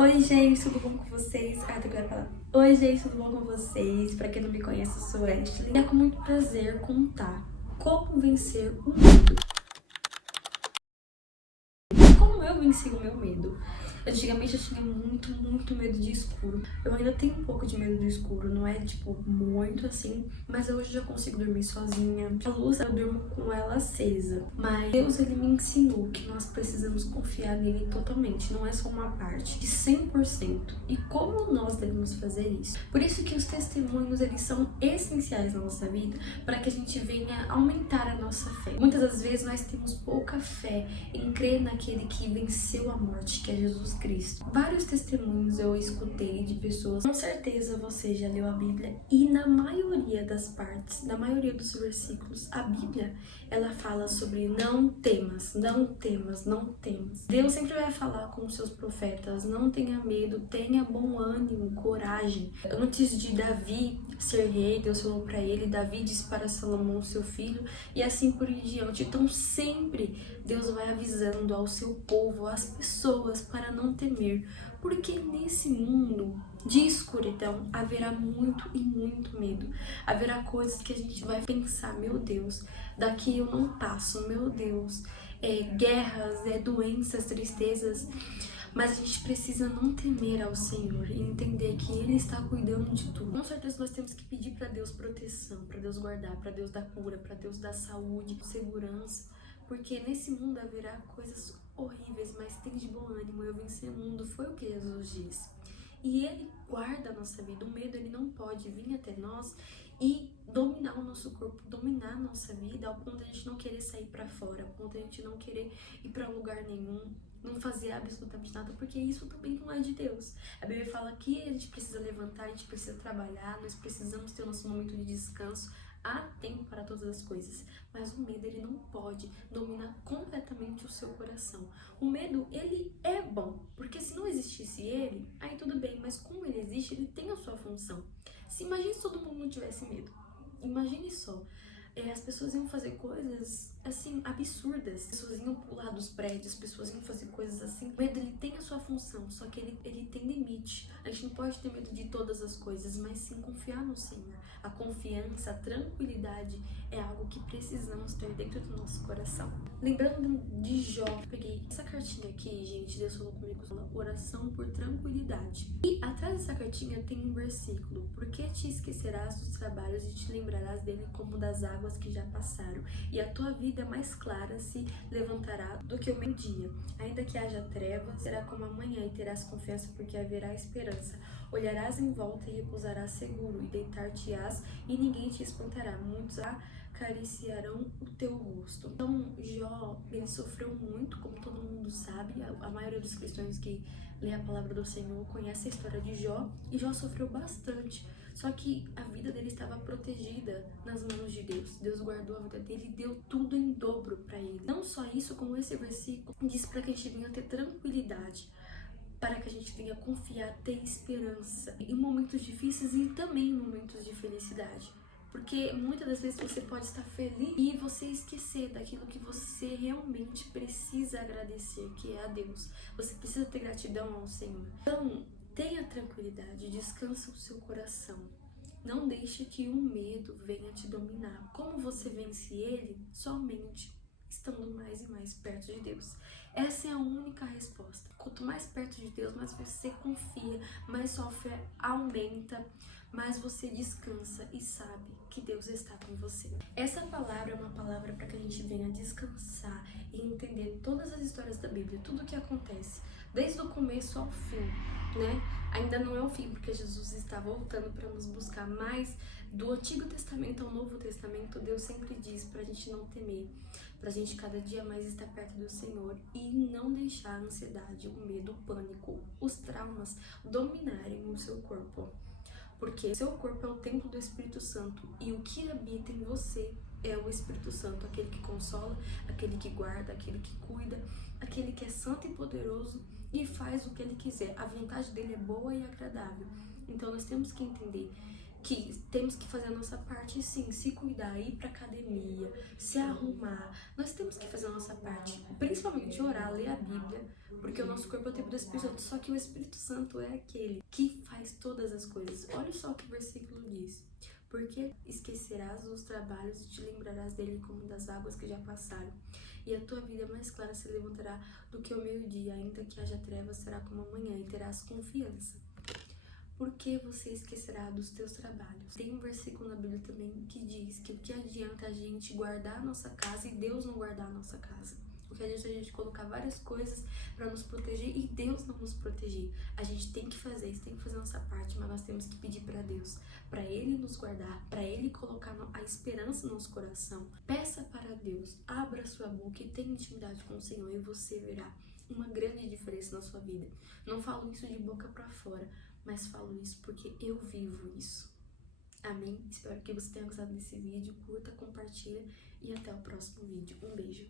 Oi, gente, tudo bom com vocês? Agora falar. Oi, gente, tudo bom com vocês? Pra quem não me conhece, eu sou Ashley. É com muito prazer contar como vencer o medo. Como eu venci o meu medo? Antigamente eu tinha muito medo de escuro. Eu ainda tenho um pouco de medo do escuro, não é tipo muito assim, mas hoje eu já consigo dormir sozinha. A luz eu durmo com ela acesa. Mas Deus ele me ensinou que nós precisamos confiar nele totalmente, não é só uma parte, de 100%. E como nós devemos fazer isso? Por isso que os testemunhos eles são essenciais na nossa vida para que a gente venha aumentar a nossa fé. Muitas das vezes nós temos pouca fé em crer naquele que venceu a morte, que é Jesus Cristo. Vários testemunhos eu escutei de pessoas, com certeza você já leu a Bíblia, e na maioria das partes, na maioria dos versículos, a Bíblia, ela fala sobre não temas, não temas, não temas. Deus sempre vai falar com os seus profetas, não tenha medo, tenha bom ânimo, coragem. Antes de Davi ser rei, Deus falou para ele, Davi disse para Salomão, seu filho, e assim por diante. Então sempre Deus vai avisando ao seu povo, às pessoas, para não temer, porque nesse mundo de escuridão haverá muito e muito medo. Haverá coisas que a gente vai pensar, meu Deus, daqui eu não passo, meu Deus, guerras, doenças, tristezas. Mas a gente precisa não temer ao Senhor e entender que Ele está cuidando de tudo. Com certeza nós temos que pedir para Deus proteção, para Deus guardar, para Deus dar cura, para Deus dar saúde, segurança. Porque nesse mundo haverá coisas horríveis, mas tem de bom ânimo, eu venci o mundo, foi o que Jesus disse. E Ele guarda a nossa vida, o medo ele não pode vir até nós e dominar o nosso corpo, dominar a nossa vida, ao ponto de a gente não querer sair para fora, ao ponto de a gente não querer ir para lugar nenhum, não fazer absolutamente nada, porque isso também não é de Deus. A Bíblia fala que a gente precisa levantar, a gente precisa trabalhar, nós precisamos ter o nosso momento de descanso. Há tempo para todas as coisas, mas o medo ele não pode dominar completamente o seu coração. O medo ele é bom, porque se não existisse ele, aí tudo bem, mas como ele existe, ele tem a sua função. Se imagine se todo mundo não tivesse medo, imagine só. As pessoas iam fazer coisas, assim, absurdas. As pessoas iam pular dos prédios, as pessoas iam fazer coisas assim. O medo, ele tem a sua função, só que ele tem limite. A gente não pode ter medo de todas as coisas, mas sim confiar no Senhor. A confiança, a tranquilidade é algo que precisamos ter dentro do nosso coração. Lembrando de Jó, peguei essa cartinha aqui, gente, Deus falou comigo, oração por tranquilidade. E atrás dessa cartinha tem um versículo: por que te esquecerás dos trabalhos e te lembrarás dele como das águas que já passaram, e a tua vida mais clara se levantará do que o meio-dia. Ainda que haja trevas, será como a manhã, e terás confiança porque haverá esperança. Olharás em volta e repousarás seguro, e deitar-te-ás e ninguém te espantará. Muitos acariciarão o teu rosto. Então, Jó, ele sofreu muito, como todo mundo sabe. A maioria dos cristãos que lê a palavra do Senhor conhece a história de Jó, e Jó sofreu bastante. Só que a vida dele estava protegida nas mãos de Deus. Deus guardou a vida dele e deu tudo em dobro para ele. Não só isso, como esse versículo diz para que a gente venha ter tranquilidade, para que a gente venha confiar, ter esperança em momentos difíceis e também em momentos de felicidade. Porque muitas das vezes você pode estar feliz e você esquecer daquilo que você realmente precisa agradecer, que é a Deus. Você precisa ter gratidão ao Senhor. Então, tenha tranquilidade, descansa o seu coração. Não deixe que o medo venha te dominar. Como você vence ele? Somente estando mais e mais perto de Deus. Essa é a única resposta. Quanto mais perto de Deus, mais você confia, mais sua fé aumenta, mais você descansa e sabe que Deus está com você. Essa palavra é uma palavra para que a gente venha descansar e entender todas as histórias da Bíblia, tudo o que acontece, desde o começo ao fim, né? Ainda não é o fim, porque Jesus está voltando para nos buscar, mas do Antigo Testamento ao Novo Testamento, Deus sempre diz para a gente não temer, para a gente cada dia mais estar perto do Senhor e não deixar a ansiedade, o medo, o pânico, os traumas dominarem o seu corpo. Porque seu corpo é o templo do Espírito Santo e o que habita em você é o Espírito Santo, aquele que consola, aquele que guarda, aquele que cuida, aquele que é santo e poderoso e faz o que ele quiser. A vontade dele é boa e agradável. Então nós temos que entender que temos que fazer a nossa parte, sim, se cuidar, ir pra academia, se arrumar. Nós temos que fazer a nossa parte, principalmente orar, ler a Bíblia, porque o nosso corpo é o templo do Espírito Santo. Só que o Espírito Santo é aquele que faz todas as coisas. Olha só o que o versículo diz. Porque esquecerás os trabalhos e te lembrarás dele como das águas que já passaram. E a tua vida mais clara se levantará do que o meio-dia, ainda que haja trevas, será como amanhã, e terás confiança. Por que você esquecerá dos teus trabalhos? Tem um versículo na Bíblia também que diz que o que adianta a gente guardar a nossa casa e Deus não guardar a nossa casa? O que adianta a gente colocar várias coisas para nos proteger e Deus não nos proteger? A gente tem que fazer isso, tem que fazer a nossa parte, mas nós temos que pedir para Deus, para Ele nos guardar, para Ele colocar a esperança no nosso coração. Peça para Deus, abra sua boca e tenha intimidade com o Senhor e você verá uma grande diferença na sua vida. Não falo isso de boca para fora, mas falo isso porque eu vivo isso. Amém? Espero que você tenha gostado desse vídeo. Curta, compartilha e até o próximo vídeo. Um beijo.